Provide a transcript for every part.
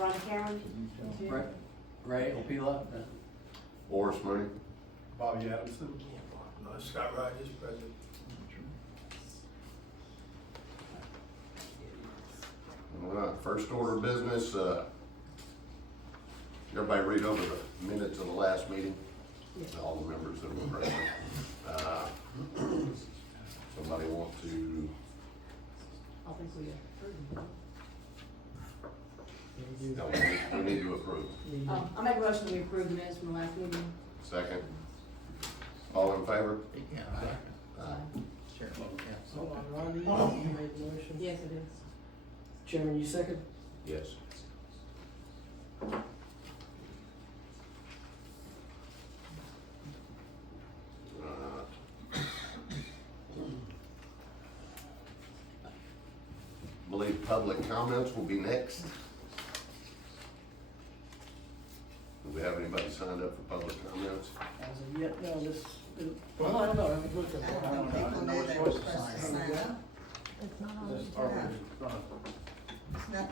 Ron Cameron. Ray Opila. Horace Mooney. Bobby Adamson. Scott Rodger, president. All right, first order of business, everybody read over the minutes of the last meeting, all the members that were present. Somebody want to, I think we approved. no, we need to approve. I make a motion to approve the minutes from the last meeting. Second, all in favor? Chair votes yes. Hold on, Ronnie, you made the motion. Yes, it is. Chairman, you second? Yes. Believe public comments will be next. Do we have anybody signed up for public comments? As of yet, no, this, well, I don't know, I haven't looked at I that. don't think people knew they were supposed to sign up. It's not on. It's not.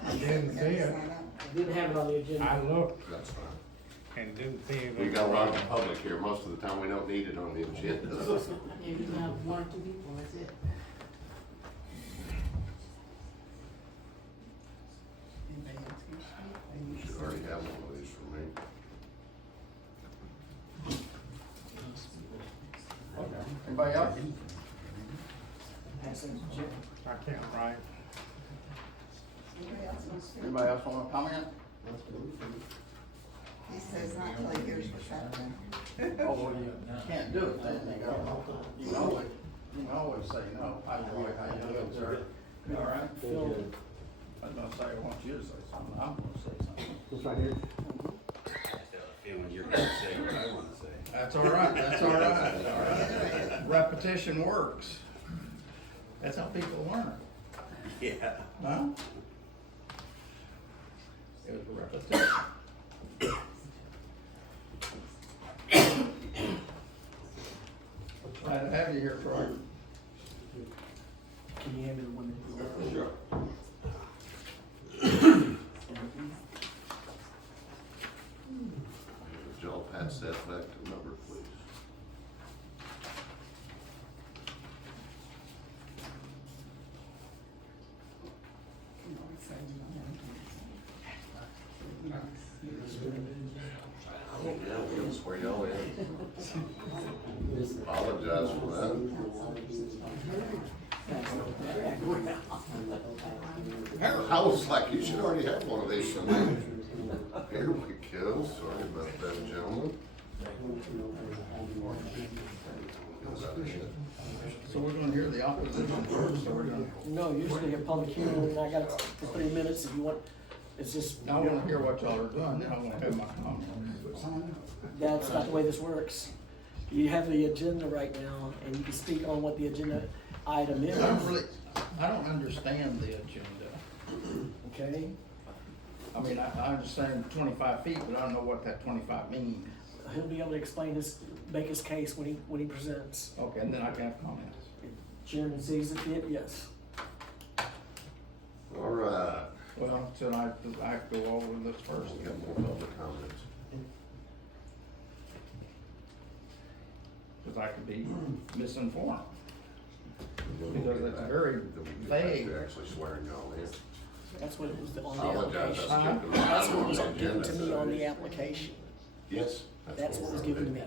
I didn't see it. I didn't have it on the I agenda. looked That's fine. and didn't see it. We got a lot of public here. Most of the time, we don't need it on the agenda. Yeah, you can have one or two people, that's it. You should already have one of these for me. Anybody else? Pass it to Jim. I can't write. Anybody else want to comment? He says not till he hears what's happening. Oh, well, you can't do it then, you can always say no. How you doing, sir? You all right? Phil. I was gonna say, I want you to say something, I'm gonna say something. It's right here. Feeling you're gonna say what I wanna say. That's all right, that's all right, all right. Repetition works. That's how people learn, Yeah. huh? It was repetition. Glad to have you here, Troy. Can you hand me the one that you wrote? Sure. Would y'all pass that back to number, please? Yeah, we'll swear y'all in. Apologize for that. I was like, you should already have one of these for me. Here we go, sorry about that, gentlemen. So we're gonna hear the opposition first, so we're gonna, No, usually a public hearing, and I got it for 3 minutes if you want, it's just, I wanna hear what y'all are doing, then I wanna have my comments. that's not the way this works. You have the agenda right now, and you can speak on what the agenda item is, I don't understand the agenda. okay? I mean, I understand 25 feet, but I don't know what that 25 means. He'll be able to explain his, make his case when he presents. Okay, and then I can have comments. Chairman sees it fit, yes. All right, Well, tonight, I have to go over this first. we got more public comments. Because I could be misinformed. Because it's very Then we can get back vague. to actually swearing y'all in. That's what it was on the Apologize, application. I skipped the That's what line was on the given to me agenda. on the application. Yes. That's what was given to me.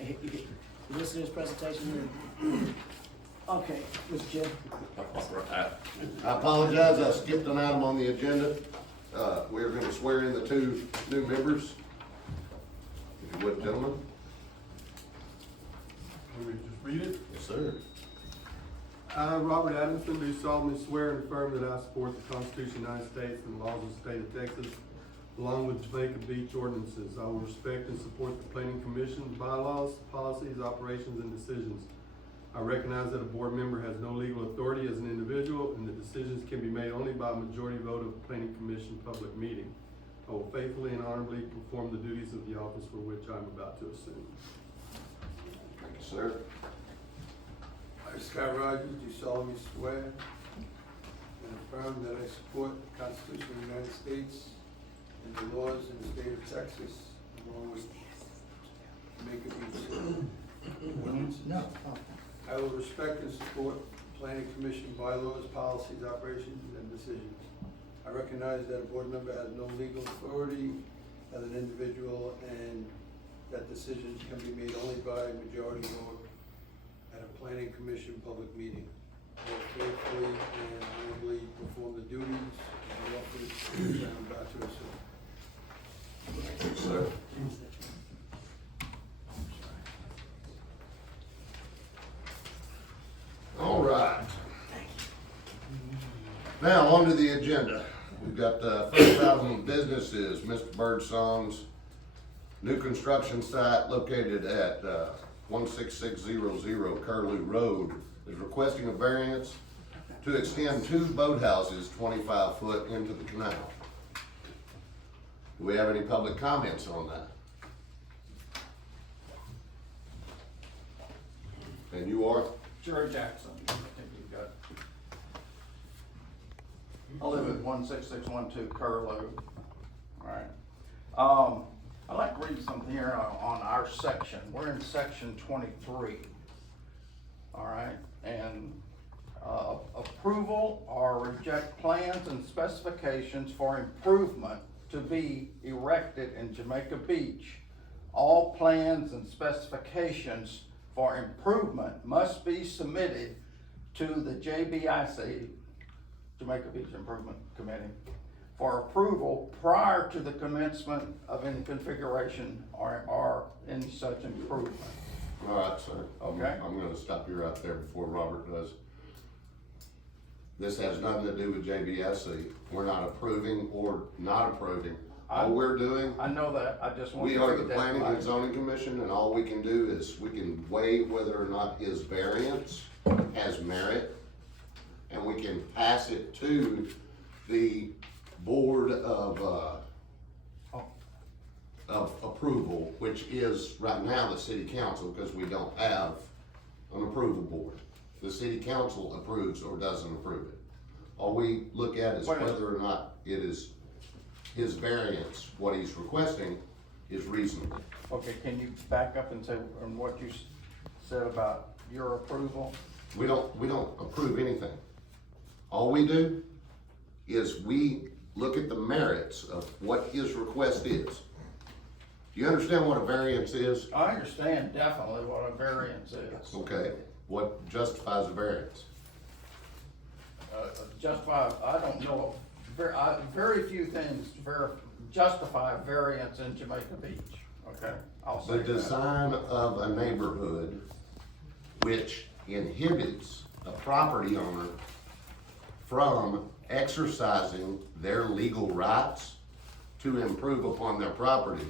You listen to his presentation? Okay, Mr. Jim. I apologize, I skipped an item on the agenda. We're gonna swear in the two new members. If you would, gentlemen. Can we just read it? Yes, sir. I, Robert Adamson, do solemnly swear and affirm that I support the Constitution of the United States and the laws of the state of Texas, along with Jamaica Beach ordinances. I will respect and support the planning commission's bylaws, policies, operations, and decisions. I recognize that a board member has no legal authority as an individual, and that decisions can be made only by a majority vote of the planning commission public meeting. I will faithfully and honorably perform the duties of the office for which I am about to assume. Thank you, sir. I, Scott Rodger, do solemnly swear and affirm that I support the Constitution of the United States and the laws in the state of Texas, along with Jamaica Beach ordinances. No. I will respect and support planning commission bylaws, policies, operations, and decisions. I recognize that a board member has no legal authority as an individual and that decisions can be made only by majority vote at a planning commission public meeting. I will faithfully and honorably perform the duties of the office which I am about to assume. Thank you, sir. All right. Now, on to the agenda. We've got the first item of business is Mr. Birdsong's new construction site located at 16600 Curlew Road is requesting a variance to extend 2 boathouses 25 foot into the canal. Do we have any public comments on that? And you are? Jerry Jackson, I think you've got. I live at 16612 Curlew. Alright. I'd like to read something here on our section. We're in section 23. Alright, and approval or reject plans and specifications for improvement to be erected in Jamaica Beach. All plans and specifications for improvement must be submitted to the JBIC, Jamaica Beach Improvement Committee, for approval prior to the commencement of any configuration or any such improvement. All right, sir. Okay. I'm gonna stop you right there before Robert does. This has nothing to do with JBSC. We're not approving or not approving. All we're doing, I know that, I just want we to are read the that. Planning right. and Zoning Commission, and all we can do is we can weigh whether or not his variance has merit, and we can pass it to the board of approval, which is right now the city council, because we don't have an approval board. The city council approves or doesn't approve it. All we look at is whether or not it is his variance, what he's requesting, is reasonable. Okay, can you back up and say, and what you said about your approval? We don't approve anything. All we do is we look at the merits of what his request is. Do you understand what a variance is? I understand definitely what a variance is. Okay, what justifies a variance? Justify, I don't know, very few things justify a variance in Jamaica Beach, okay? I'll say The that. design of a neighborhood which inhibits a property owner from exercising their legal rights to improve upon their property.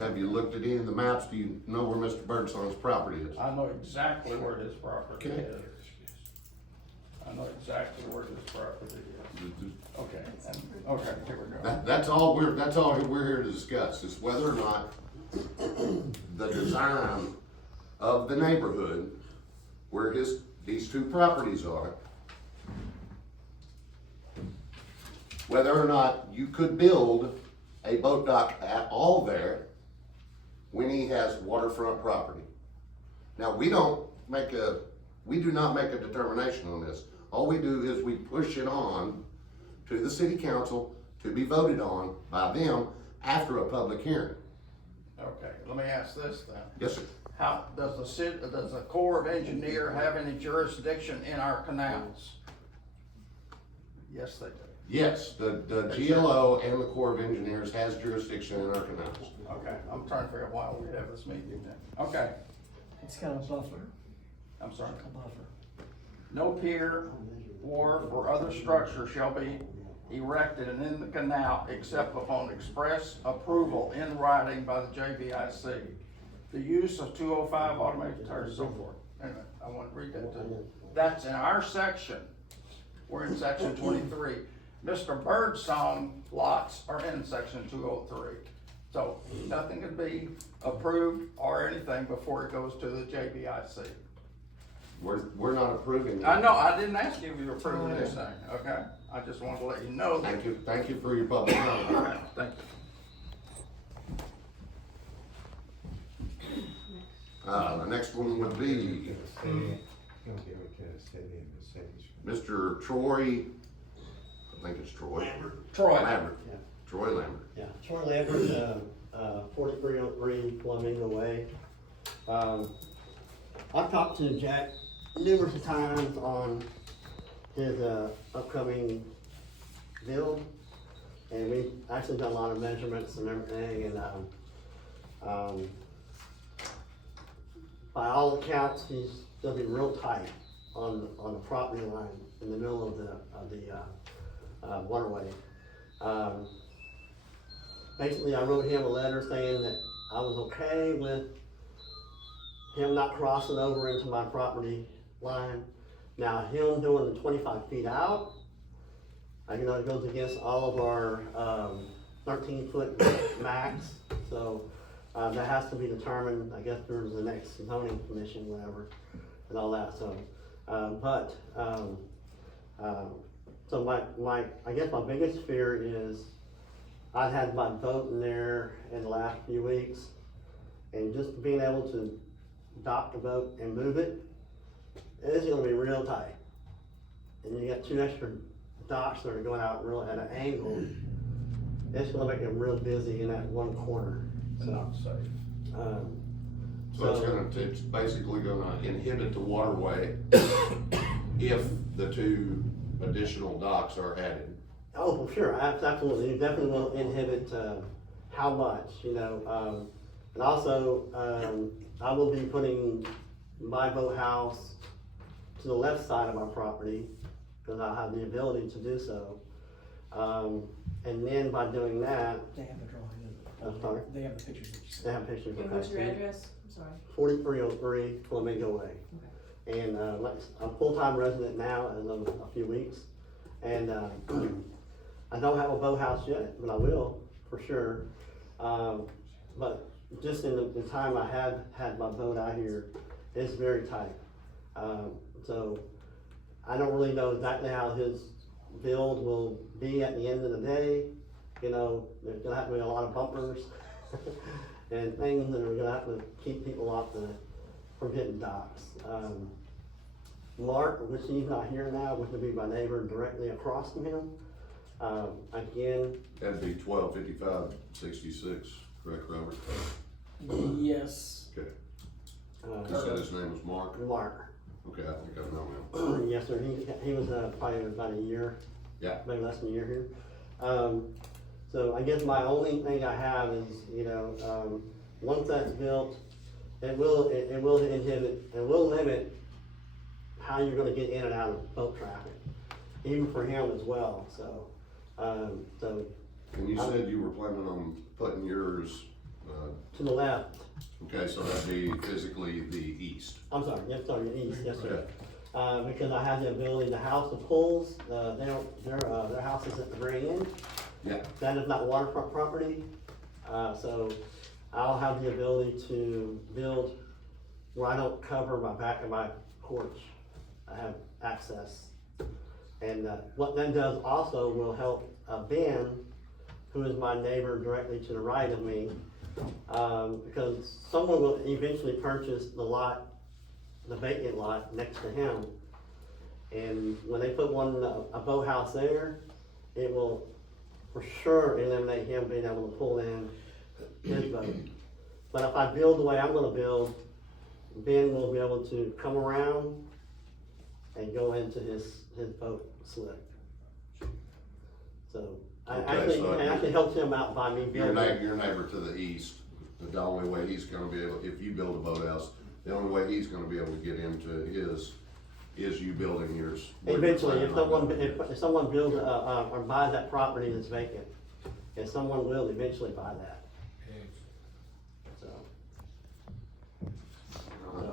Have you looked at any of the maps? Do you know where Mr. Birdsong's property is? I know exactly where his property Okay. is. I know exactly where his property is. Okay, okay, here we go. That's all we're here to discuss, is whether or not the design of the neighborhood where these 2 properties are, whether or not you could build a boat dock at all there when he has waterfront property. Now, we do not make a determination on this. All we do is we push it on to the city council to be voted on by them after a public hearing. Okay, let me ask this then. Yes, sir. How, does the Corps of Engineer have any jurisdiction in our canals? Yes, they do. Yes, the GLO and the Corps of Engineers has jurisdiction in our canals. Okay, I'm trying to figure out why we have this meeting then. Okay, It's got a buffer, I'm sorry. a buffer. No pier, wharf, or other structure shall be erected and in the canal except upon express approval in writing by the JBIC. The use of 205 automated tires and so forth. Anyway, I want to read that to you. That's in our section. We're in section 23. Mr. Birdsong lots are in section 203. So nothing can be approved or anything before it goes to the JBIC. We're not approving it. I know, I didn't ask you if you approved of this thing, okay? I just wanted to let you know that. Thank you for your public comment. Okay, thank you. The next one would be Gonna give it to the city and the city's. Mr. Troy, I think it's Troy. Troy. Lambert. Yeah. Troy Lambert. Yeah, Troy Lambert, 4303 Flamingo Way. I've talked to Jack numerous times on his, upcoming build. And we've actually done a lot of measurements and everything, and, by all accounts, he's gonna be real tight on the property line in the middle of the waterway. Basically, I wrote him a letter saying that I was okay with him not crossing over into my property line. Now, him doing the 25 feet out, you know, it goes against all of our 13-foot max, so that has to be determined, I guess, through the next zoning commission, whatever, and all that, so. So I guess my biggest fear is I've had my boat in there in the last few weeks, and just being able to dock the boat and move it, it's gonna be real tight. And you got two extra docks that are going out real at an angle, it's gonna make it real busy in that one corner, so. Not safe. So it's basically gonna inhibit the waterway if the two additional docks are added. Oh, for sure, absolutely, it definitely will inhibit, how much, you know, and also, I will be putting my boathouse to the left side of my property, because I have the ability to do so. And then by doing that, They have the drawing. I'm sorry? They have the pictures that you they sent. have pictures Okay, of what's your that. address? I'm sorry. 4303 Flamingo Way. And, I'm a full-time resident now as of a few weeks. And, I don't have a boathouse yet, but I will, for sure. But just in the time I had my boat out here, it's very tight. So I don't really know exactly how his build will be at the end of the day. You know, there's gonna have to be a lot of bumpers and things that are gonna have to keep people from hitting docks. Mark, which he's not here now, which would be my neighbor directly across from him. Again, That'd be 125566, correct, Robert? Yes. Okay. You said his name was Mark? Mark, Okay, I think I know him. yes, sir, he was, probably about a year. Yeah. Maybe less than a year here. So I guess my only thing I have is, you know, once that's built, it will inhibit, it will limit how you're gonna get in and out of boat traffic, even for him as well, so, And you said you were planning on putting yours, to the left, okay, so that'd be physically the east. I'm sorry, east, yes, sir. Okay. Because I have the ability, the house that pulls, their house is at the very end. Yeah. That is not waterfront property, so I'll have the ability to build where I don't cover my back of my porch. I have access. And, what that does also will help, Ben, who is my neighbor directly to the right of me, because someone will eventually purchase the lot, the vacant lot next to him. And when they put a boathouse there, it will for sure eliminate him being able to pull in his boat. But if I build the way I'm gonna build, Ben will be able to come around and go into his boat slip. So, it actually helps him out by me Your building. your neighbor to the east, the only way he's gonna be able, if you build a boathouse, the only way he's gonna be able to get into his is you building yours. Eventually, if someone builds, or buys that property that's vacant, if someone will eventually buy that. So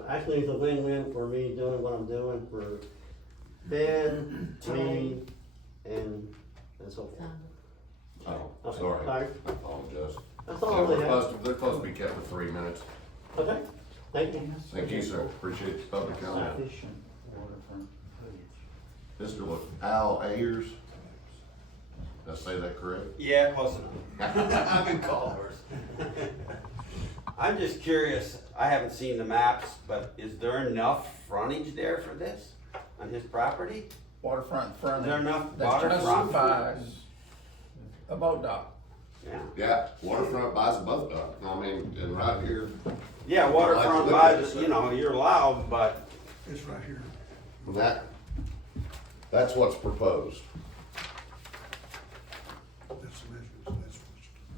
actually, it's a win-win for me doing what I'm doing for Ben, me, and so forth. Oh, Okay, sorry, sorry. I apologize. That's all I really have. They're supposed to be kept for 3 minutes. Okay, Thank you. Thank you, sir. Appreciate the public comment. Mr. Al Ayers. Did I say that correct? Yeah, close enough. I've been called worse. I'm just curious, I haven't seen the maps, but is there enough frontage there for this on his property? Waterfront frontage. Is there enough That waterfront? justifies a boat dock. Yeah. Yeah, waterfront buys a boat dock. I mean, and right here, Yeah, waterfront Like by, the- you know, you're allowed, but It's right here. that's what's proposed. That's the measurements,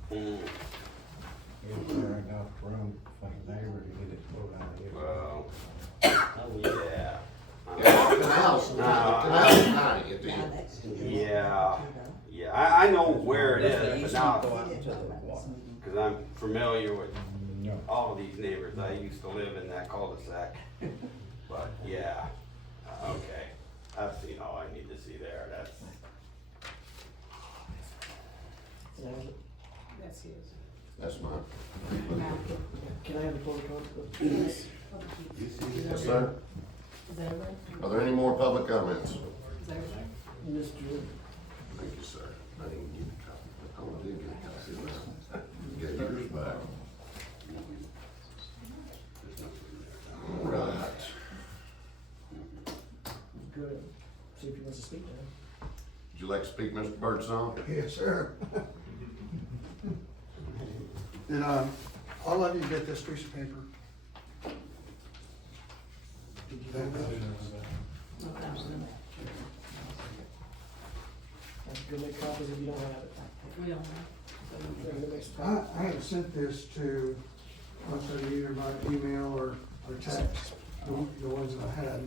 that's mm, Is there enough room for the neighbor to get his boat out of here? well, yeah. Yeah, the canal's tiny at the end. Yeah, yeah, I know where it is, but now, Go out into the water. cause I'm familiar with No. all of these neighbors, I used to live in that cul-de-sac. But, yeah, okay, I've seen all I need to see there, that's, That's his. That's mine. Can I have the floor to comment? Yes, sir. Is that everybody? Are there any more public comments? Is that everybody? Mr. Thank you, sir. I didn't get a copy. I did get a copy of that. Get yours back. Right. Good. See if he wants to speak now. Would you like to speak, Mr. Birdsong? Yes, sir. And, all of you get this piece of paper. No Adamson. Go make copies if you don't have it. We don't know. Bring the next I copy. had sent this to, most of you either by email or text, the ones that I had.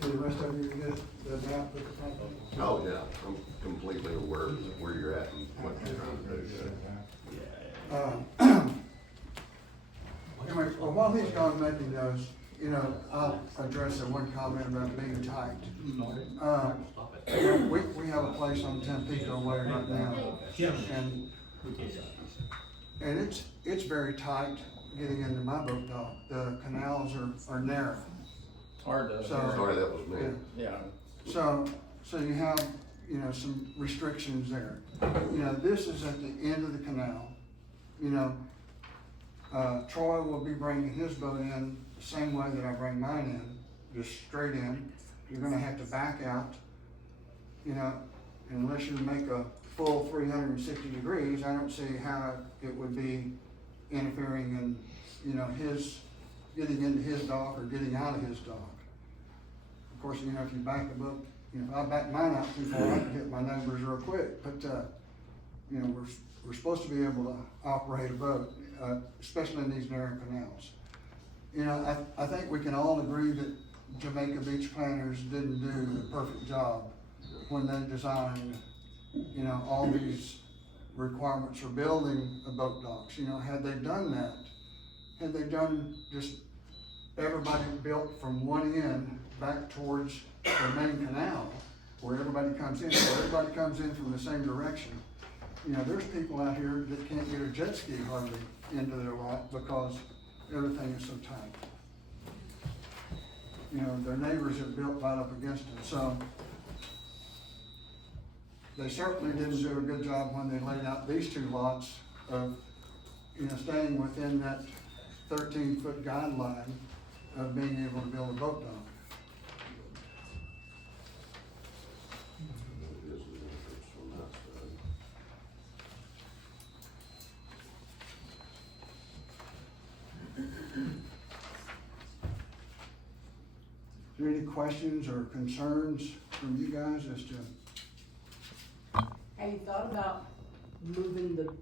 Did the rest of you get the map with the property? Oh, yeah. I'm completely aware of where you're at and what you're trying to do. Anyway, well, while he's gone making those, you know, I'll address the one comment about being tight. We have a place on Tampico Way right now. And it's very tight getting into my boat dock. The canals are narrow. It's hard to. So- Sorry, that was me. Yeah. So you have, you know, some restrictions there. You know, this is at the end of the canal. You know, Troy will be bringing his boat in the same way that I bring mine in, just straight in. You're gonna have to back out, you know, unless you make a full 360 degrees, I don't see how it would be interfering in, you know, his, getting into his dock or getting out of his dock. Of course, you know, if you back the boat, you know, if I back mine out too far, I can hit my neighbors real quick, but, you know, we're supposed to be able to operate a boat, especially in these narrow canals. You know, I think we can all agree that Jamaica beach planners didn't do the perfect job when they designed, you know, all these requirements for building a boat docks. You know, had they done that, had they done just everybody built from one end back towards the main canal, where everybody comes in, so everybody comes in from the same direction. You know, there's people out here that can't get a jet ski hardly into their lot because everything is so tight. You know, their neighbors have built right up against them, so they certainly didn't do a good job when they laid out these two lots of, you know, staying within that 13-foot guideline of being able to build a boat dock. Is there any questions or concerns from you guys as to? Have you thought about moving the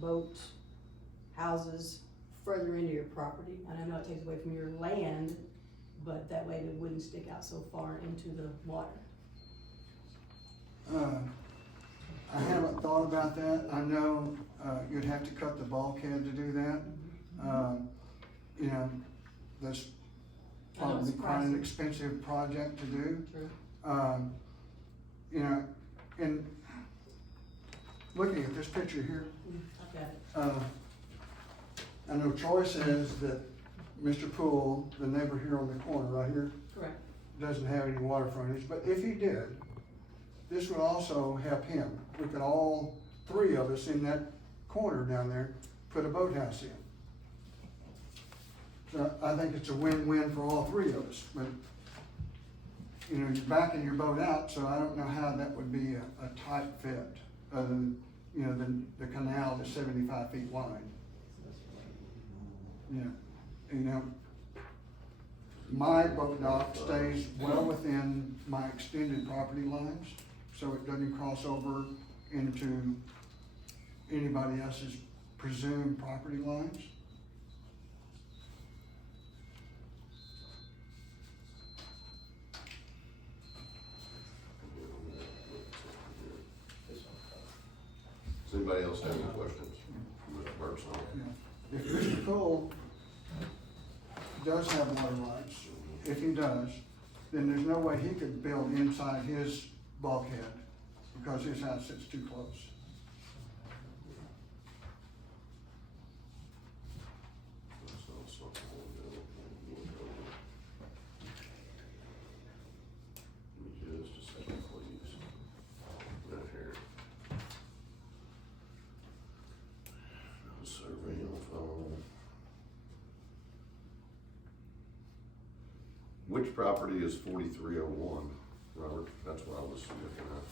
boat houses further into your property? And I know it takes away from your land, but that way it wouldn't stick out so far into the water. I haven't thought about that. I know, you'd have to cut the bulkhead to do that. You know, that's I know it's probably quite an pricey. expensive project to do. True. You know, and looking at this picture here, I've got it. I know Troy says that Mr. Poole, the neighbor here on the corner right here, Correct. doesn't have any water frontage, but if he did, this would also help him. We could all three of us in that corner down there put a boathouse in. So I think it's a win-win for all three of us, but, you know, you're backing your boat out, so I don't know how that would be a tight fit, other than, you know, the canal is 75 feet wide. Yeah, you know, my boat dock stays well within my extended property lines, so it doesn't cross over into anybody else's presumed property lines. Does anybody else have any questions? Mr. Birdsong? Yeah. If Mr. Cole does have water rights, if he does, then there's no way he could build inside his bulkhead because his house sits too close. Just a second, please. Right here. Survey on phone. Which property is 4301, Robert? That's what I was looking at.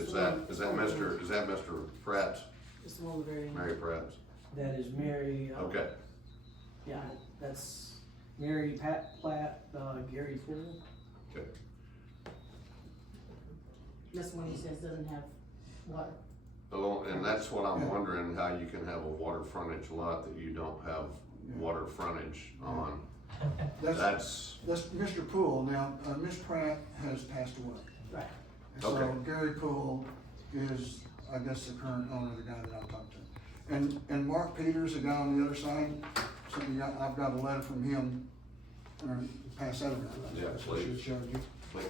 Is that Mr. Pratt's, It's the one with very. Mary Pratt's? That is Mary, Okay, yeah, that's Mary Platt, Gary Poole. okay. That's the one he says doesn't have water. Oh, and that's what I'm wondering, how you can have a water frontage lot that you don't have water frontage on. That's, That's Mr. Poole. Now, Miss Pratt has passed away. Right. And so Okay. Gary Poole is, I guess, the current owner, the guy that I've talked to. And Mark Peters, the guy on the other side, I've got a letter from him, or pass that around. Yeah, I should please. show you. like,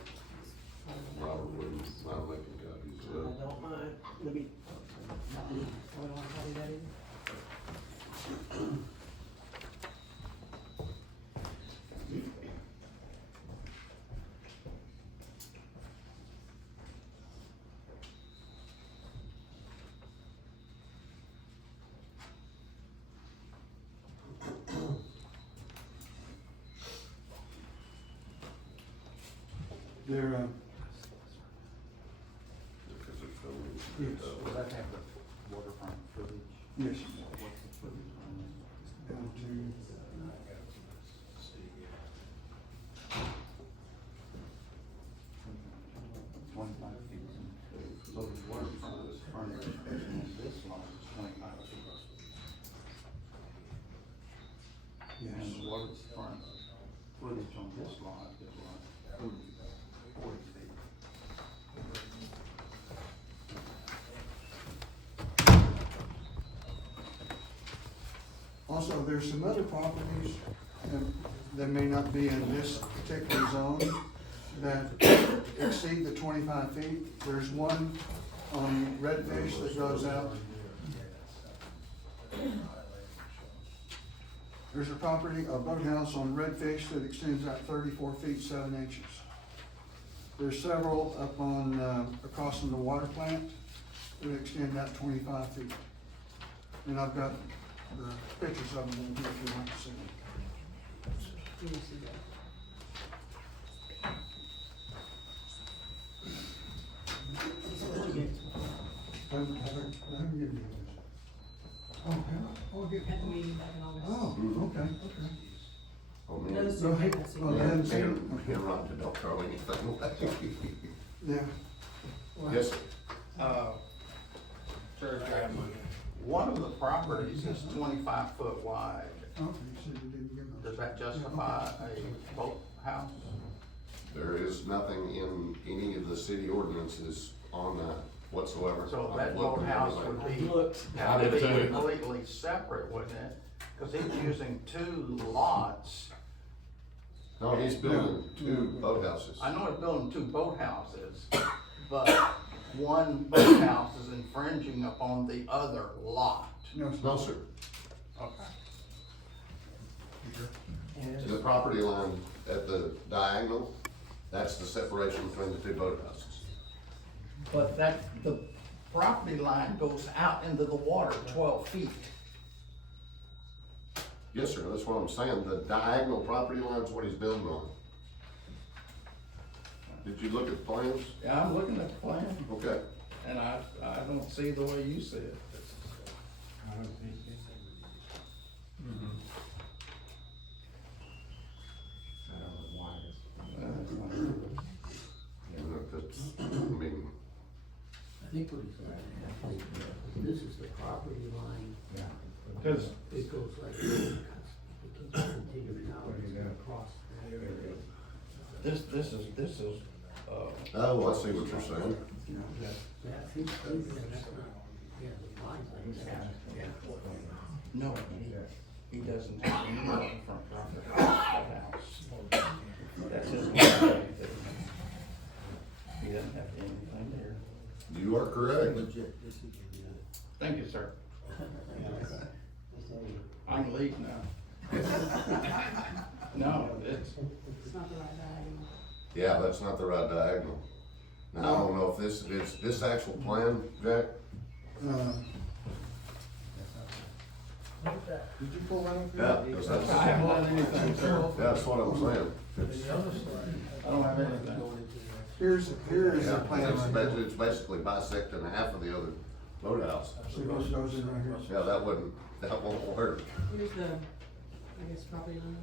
Robert wouldn't mind making copies I of. don't mind, let me, I don't want to copy that either. They're, Because they're filming. yes, Does that have the waterfront footage? yes. What's the footage on Down to, this? 25 feet. So the waterfront is frontage, and this lot is 25 feet. yes. And the waterfront footage on this lot is like 40 feet. Also, there's some other properties that may not be in this particular zone that exceed the 25 feet. There's one on Redfish that goes out. There's a property, a boathouse on Redfish that extends out 34 feet, 7 inches. There's several up on, across from the water plant that extend out 25 feet. And I've got the pictures of them here if you want to see them. You can see that. Haven't given you this. Oh, get. At the meeting back in August. Oh, okay, okay. Oh, man. Those No, two hey, papers. oh, they hadn't seen And, it? and Ron, don't throw anything away. Yeah, Yes, One of the properties is 25 foot wide. okay, so you didn't give Does us. that justify a boat house? there is nothing in any of the city ordinances on that whatsoever. So that I've looked boat at house everything. would be, looked, I would did be too. completely separate, wouldn't it? Cause he's using 2 lots. No, he's building 2 boathouses. I know he's building 2 boathouses, but one boathouse is infringing upon the other lot. No, No, sir. Okay. The property line at the diagonal, that's the separation between the two boathouses. But the property line goes out into the water 12 feet. Yes, sir, that's what I'm saying, the diagonal property line is what he's building on. Did you look at the plans? Yeah, I'm looking at the plan, Okay. and I don't see the way you see it. I don't think it's. I don't know why That's, I mean, I think what he's saying is, this is the property line, yeah. Because it goes like this, it keeps continuing out, it's gonna cross. this is, oh, I see what you're saying. Yeah, he's yeah, the line's like that. no, he doesn't have any front property of the house. That's his property. He doesn't have anything there. You are correct. Thank you, sir. I can leave now. No, it's, It's not the right diagonal. Yeah, that's not the right diagonal. Now, I don't know if this is, this actual plan, Jack? Did you pull that up? Yeah, 'cause that's, I haven't done anything, sir. that's what I'm saying. It's, I don't have anything. Here is the yeah, plan right here. it's basically bisecting half of the other boathouse. So this goes in right here. Yeah, that won't work. Here's the, I guess, property line.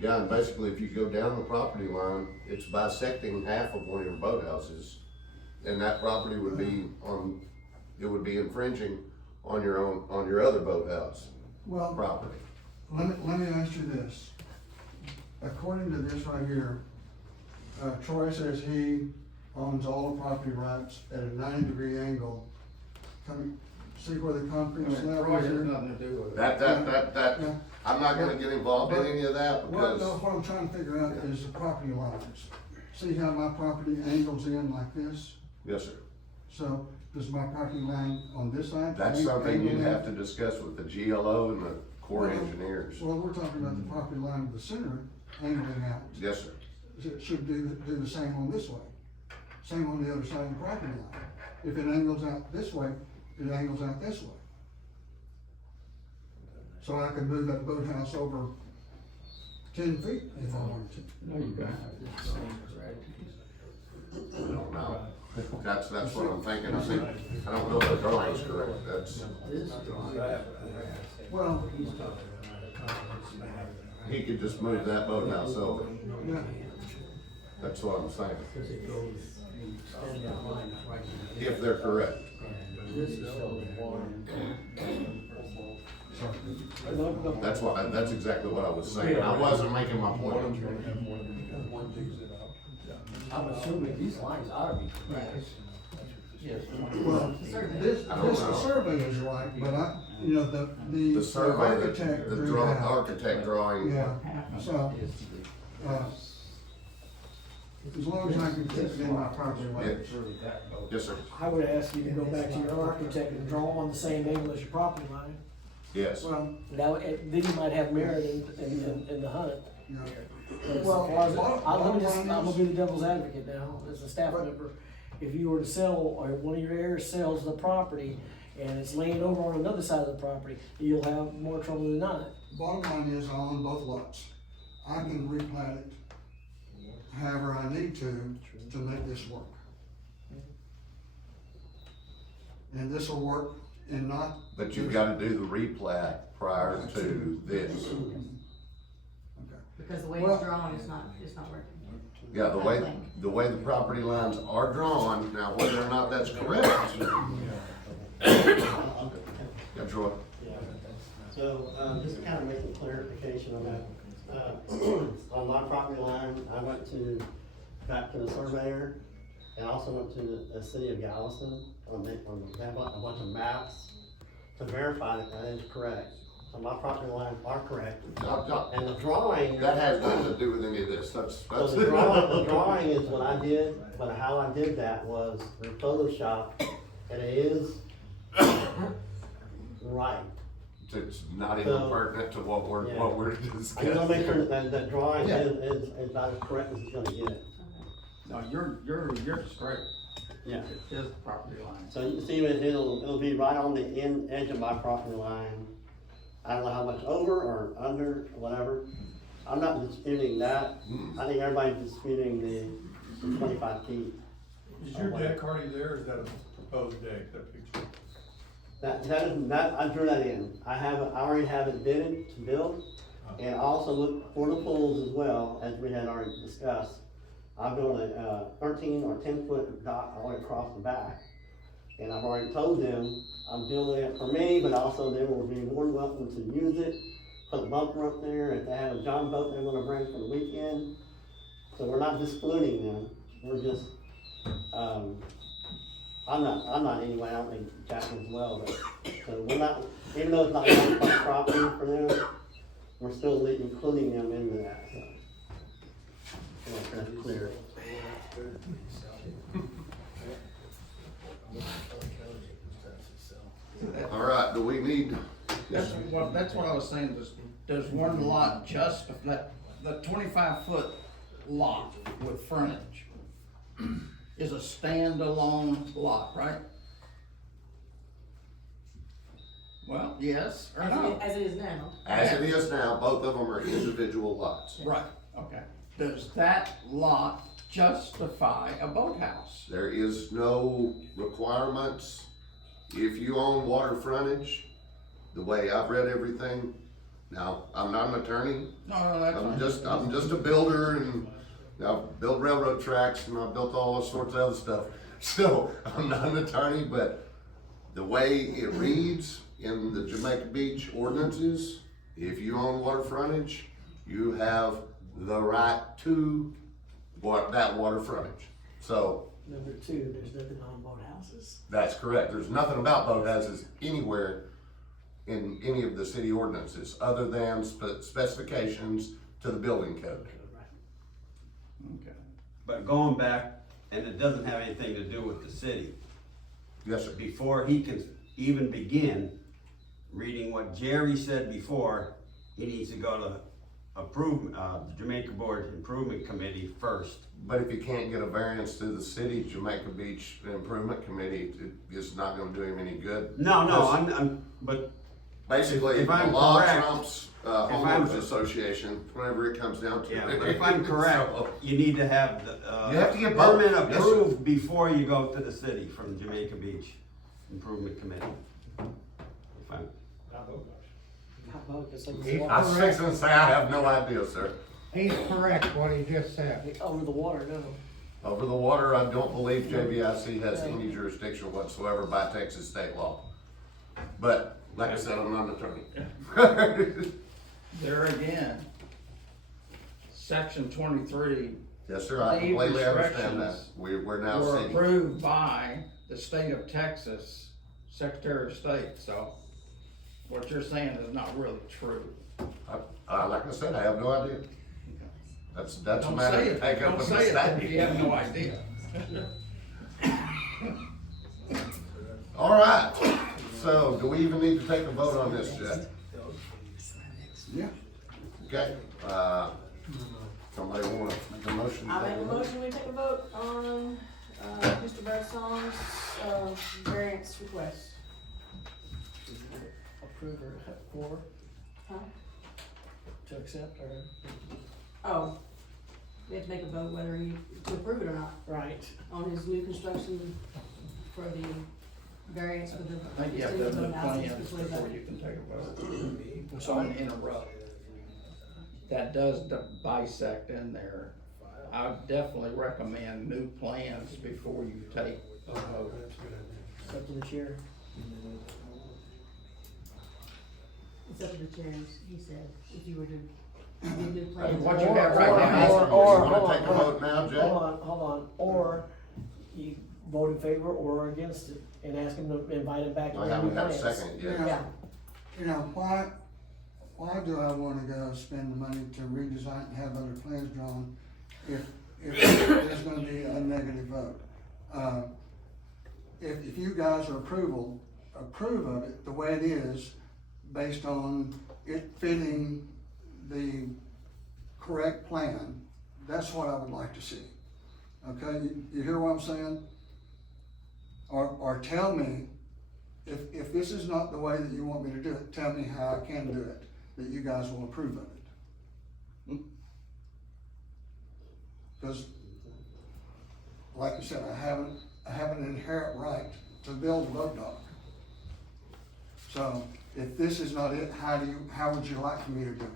Yeah, and basically if you go down the property line, it's bisecting half of one of your boathouses. And that property would be it would be infringing on your other boathouse Well, property. let me ask you this. According to this right here, Troy says he owns all the property rights at a 90-degree angle. See where the concrete slab Roy is has here? nothing to do with it. Yeah. I'm not gonna get involved in any of that Well, because, no, what I'm trying to figure out is the property lines. See how my property angles in like this? yes, sir. So does my property line on this side? That's angle something you'd in? have to discuss with the GLO and the Corps of Well, Engineers. Well, we're talking about the property line of the center angling out. Yes, sir. It should do the same on this way. Same on the other side of the property line. If it angles out this way, it angles out this way. So I could move that boathouse over 10 feet if I wanted to. No, you can't. I don't know. That's what I'm thinking. I don't know if the drawing's correct. That's, This drawing, Well, he's talking about a complex map, he could just move that boathouse over. yeah, That's what I'm saying. because it goes, you extend that line right to the. If they're correct. And this is still the one. That's exactly what I was saying. I wasn't making my point. I'm assuming these lines ought to be correct. Yes. well, the survey is right, but the The survey, architect the drew that out. architect drawing. Yeah, so, as long as I can keep it in my property line. Yes, sir. I would ask you to go back to your architect and draw on the same angle as your property line. Yes. Well, Now, then you might have merit in the hunt. yeah. But as Well, far as, bottom I'm line gonna is- be the devil's advocate now, as a staff But- member. If you were to sell, or one of your heirs sells the property, and it's laying over on another side of the property, you'll have more trouble than not. Bottom line is, I own both lots. I can replat it however I need to make this work. And this will work and not. But you've gotta do the replat prior to this. Okay. Because the way Well- it's drawn, it's not working. Yeah, the way the property lines are drawn, now whether or not that's correct. Yeah, Troy. So, just to kind of make a clarification on that, on my property line, I went back to the surveyor, and also went to the city of Galveston, they have a bunch of maps to verify that that is correct. so my property lines are correct. No, And the drawing, that has nothing to do with any of this, so that's. the drawing is what I did, but how I did that was in Photoshop, and it is right. It's not even So- pertinent to what we're Yeah. what we're I just discussing. wanna make sure that the drawing Yeah. is about as correct as it's gonna get. No, you're straight. Yeah. It is the property line. So you see, it'll be right on the edge of my property line. I don't know how much over or under, whatever. I'm not disputing that. I think everybody's disputing the 25 feet. Is your deck already there, or is that a proposed deck, that picture? I drew that in. I already have it bidded to build. And I also look for the pools as well, as we had already discussed. I'm doing a 13 or 10-foot dock all the way across the back. And I've already told them, I'm building it for me, but also they will be more than welcome to use it. Put a bunker up there, if they have a John boat they wanna bring for the weekend. So we're not excluding them, we're just, I'm not anyway, I don't think Jack is well, but, so we're not, even though it's not my property for them, we're still including them into that, so. Well, that's clear. All right, do we need? That's what I was saying, does one lot just, the 25-foot lot with frontage is a standalone lot, right? Well, yes or no? As it is now. As it is now, both of them are individual lots. Right, okay. Does that lot justify a boathouse? There is no requirements. If you own water frontage, the way I've read everything, now, I'm not an attorney. No, that's fine. I'm just a builder, and I've built railroad tracks, and I've built all sorts of other stuff. So, I'm not an attorney, but the way it reads in the Jamaica Beach ordinances, if you own water frontage, you have the right to that water frontage. So, Number two, there's nothing on boathouses. that's correct. There's nothing about boathouses anywhere in any of the city ordinances, other than specifications to the building code. Okay. But going back, and it doesn't have anything to do with the city. Yes, sir. Before he can even begin reading what Jerry said before, he needs to go to the Jamaica Board Improvement Committee first. But if he can't get a variance to the city Jamaica Beach Improvement Committee, it's not gonna do him any good. No, but Basically, if the I'm law correct- trumps, I'm- homeowners association, whenever it comes down to yeah, it. but if I'm correct, So, you need to have the, You have to get both. permit Yes, sir. approved before you go to the city from the Jamaica Beach Improvement Committee. If I'm- Not boat, just like He's the I was water. fixing to say, I have no idea, sir. He's correct what he just said. Over the water, no. Over the water, I don't believe JBIC has any jurisdiction whatsoever by Texas state law. But, like I said, I'm not an attorney. There again, section 23 Yes, sir, I Deed completely understand that. restrictions We're now were city. approved by the state of Texas Secretary of State, so what you're saying is not really true. Like I said, I have no idea. That's a Don't matter say to it, take up don't with say the it if you have state. no idea. All right, so do we even need to take a vote on this, Jack? Yeah. Okay, somebody wanna make a motion? to I make take a motion, we take a vote on, Mr. Birdsong's, variance request. Approve or Huh? to accept or, Oh, we have to make a vote whether to approve it or not, right. on his new construction for the variance for the. I think you have to have the plans before you can take a vote. So I'm gonna interrupt. That does bisect in there. I would definitely recommend new plans before you take a vote. It's up to the chair. It's up to the chairs, he said, if you were to do new plans. What you have right now. You Or- wanna take a vote now, Jack? Hold on, or you vote in favor or against it and ask him to invite him back. I to haven't new had a plans. second You yet. know, Yeah. you know, why, why do I wanna go spend the money to redesign and have other plans drawn if there's gonna be a negative vote? If you guys are approve of it the way it is, based on it fitting the correct plan, that's what I would like to see. Okay, you hear what I'm saying? Or tell me, if this is not the way that you want me to do it, tell me how I can do it, that you guys will approve of it. Because, like you said, I have an inherent right to build a boat dock. So, if this is not it, how would you like for me to do it?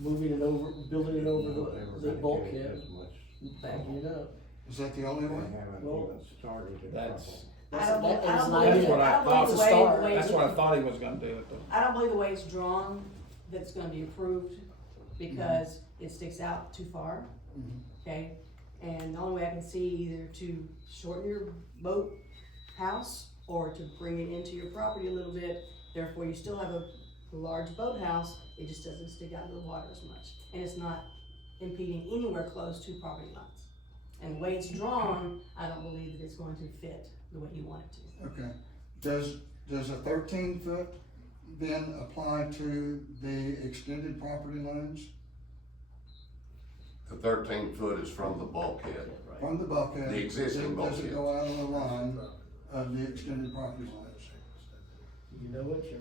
Moving it over, building it over They were the gonna bulkhead, get as much- backing it up. Is that the only They way? haven't Well, even started it. That's- I don't believe, I That's don't an believe, idea. what I I don't thought. believe It's a start. the way, That's what I thought he was gonna do it though. I don't believe the way it's drawn, that's gonna be approved, because it sticks out too far, Mhm. okay? And the only way I can see either to shorten your boat house, or to bring it into your property a little bit, therefore you still have a large boathouse, it just doesn't stick out into the water as much, and it's not impeding anywhere close to property lines. And the way it's drawn, I don't believe that it's going to fit the way you want it to. Okay, does a 13-foot then apply to the extended property lines? The 13 foot is from the bulkhead. From the bulkhead? The existing Does it bulkhead. go out of the line of the extended property lines? You know what, you're.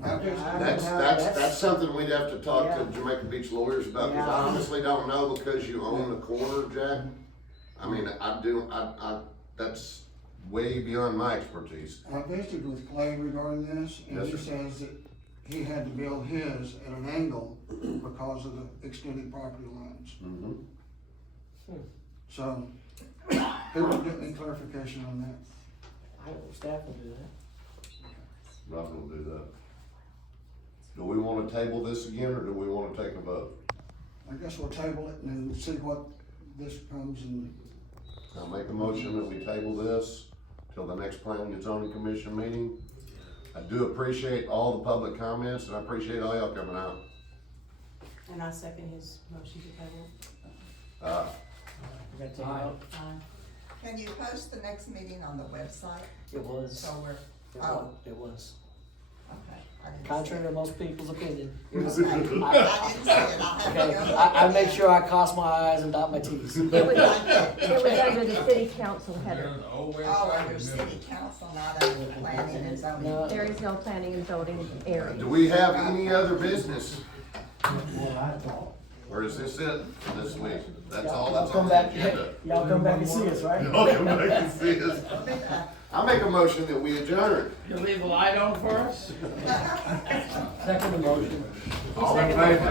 That's something we'd have to talk to Yeah. Jamaica Beach lawyers about, because I Yeah. honestly don't know, because you own the corner, Jack. I mean, that's way beyond my expertise. I visited with Clay regarding this, and Yes, he sir. says that he had to build his at an angle because of the extended property lines. Mhm. So, who will get me clarification on that? I don't know, staff will do that. Not gonna do that. Do we wanna table this again, or do we wanna take a vote? I guess we'll table it and see what this comes and, I'll make a motion that we table this till the next planning and zoning commission meeting. I do appreciate all the public comments, and I appreciate all y'all coming out. And I second his motion to table. We're gonna take it out. Can you post the next meeting on the website? It was, So we're, it was. okay. I didn't see Contrary to it. most people's opinion. It was, Okay, I didn't see it, I'll have to okay, go. I make sure I cross my i's and dot my t's. It was under the city council header. Oh, under city council, not under planning and zoning. No. There is no planning and zoning area. Do we have any other business, Well, I thought. or is this it for this week? That's all Y'all that's come on the back, agenda. y'all come back and see us, right? Y'all come back and see us. I make a motion that we adjourn. You leave the light on for us? Second the motion. All in favor?